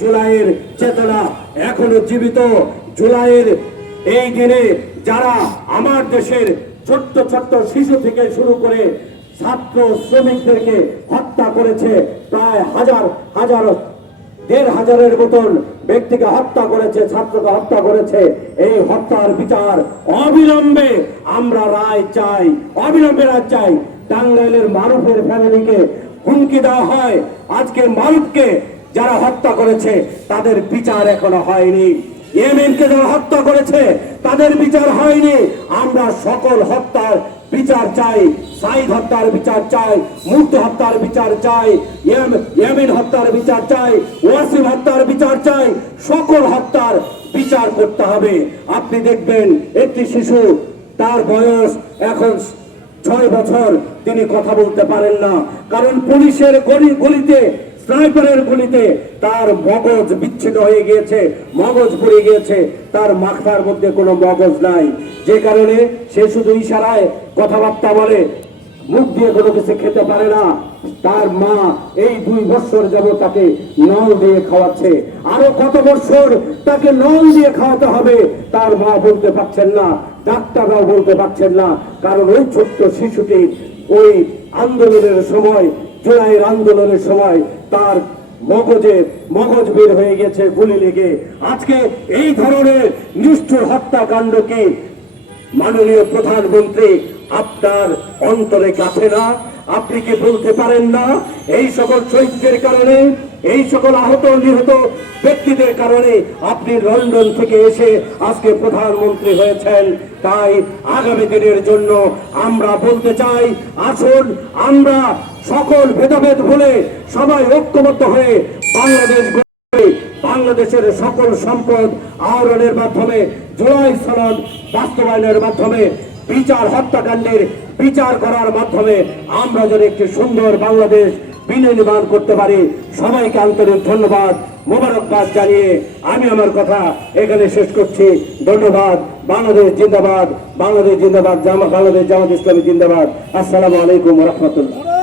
জুলাইয়ের চেতনা এখনো জীবিত। জুলাইয়ের এই দিনে যারা আমার দেশের ছোট্ট ছোট্ট শিশু থেকে শুরু করে ছাত্র শ্রমিকদেরকে হত্যা করেছে, প্রায় হাজার হাজার ১,৫০০-এর মতন ব্যক্তিকে হত্যা করেছে, ছাত্রকে হত্যা করেছে, এই হত্যার বিচার অবিলম্বে আমরা রায় চাই, অবিলম্বে রায় চাই। টাঙ্গাইলের মারুফের ফ্যামিলিকে হুমকি দেওয়া হয়, আজকে মারুফকে যারা হত্যা করেছে তাদের বিচার এখনো হয়নি। ইয়েমেনকে যারা হত্যা করেছে তাদের বিচার হয়নি। আমরা সকল হত্যার বিচার চাই, সাইদ হত্যার বিচার চাই, মুগ্ধ হত্যার বিচার চাই, ইয়েমেন হত্যার বিচার চাই, ওয়াসিম হত্যার বিচার চাই, সকল হত্যার বিচার করতে হবে। আপনি দেখবেন একটি শিশু, তার বয়স এখন ৬ বছর, তিনি কথা বলতে পারেন না, কারণ পুলিশের গলিতে, স্নাইপারের গুলিতে তার মগজ বিচ্ছিন্ন হয়ে গিয়েছে, মগজ পড়ে গিয়েছে, তার মাথার মধ্যে কোনো মগজ নাই, যে কারণে সে শুধু ইশারায় কথাবার্তা বলে, মুখ দিয়ে কোনো কিছু খেতে পারে না। তার মা এই ২ বছর যাবত তাকে নল দিয়ে খাওয়াচ্ছে, আরো কত বছর তাকে নল দিয়ে খাওয়াতে হবে তার মা বলতে পারছেন না, ডাক্তাররাও বলতে পারছেন না, কারণ ওই ছোট্ট শিশুটি ওই আন্দোলনের সময়, জুলাইয়ের আন্দোলনের সময় তার মগজ বের হয়ে গেছে গুলি লেগে। আজকে এই ধরনের নিষ্ঠুর হত্যাকাণ্ডকে মাননীয় প্রধানমন্ত্রী আপনার অন্তরে কাছে না? আপনি কি বলতে পারেন না এই সকল শহীদদের কারণে, এই সকল আহত নিহত ব্যক্তিদের কারণে আপনি লন্ডন থেকে এসে আজকে প্রধানমন্ত্রী হয়েছেন? তাই আগামী দিনের জন্য আমরা বলতে চাই, আসুন আমরা সকল ভেদাভেদ ভুলে সবাই ঐক্যবদ্ধ হয়ে বাংলাদেশের সকল সম্পদ আহরণের মাধ্যমে, জুলাই সনদ বাস্তবায়নের মাধ্যমে, বিচার হত্যাকাণ্ডের বিচার করার মাধ্যমে আমরা যদি একটি সুন্দর বাংলাদেশ বিনির্মাণ করতে পারি। সবাইকে আন্তরিক ধন্যবাদ, মোবারকবাদ জানিয়ে আমি আমার কথা এখানে শেষ করছি। ধন্যবাদ। বাংলাদেশ জিন্দাবাদ, বাংলাদেশ জিন্দাবাদ, বাংলাদেশ জামাত ইসলামী জিন্দাবাদ। আসসালামু আলাইকুম ওয়া রাহমাতুল্লাহ।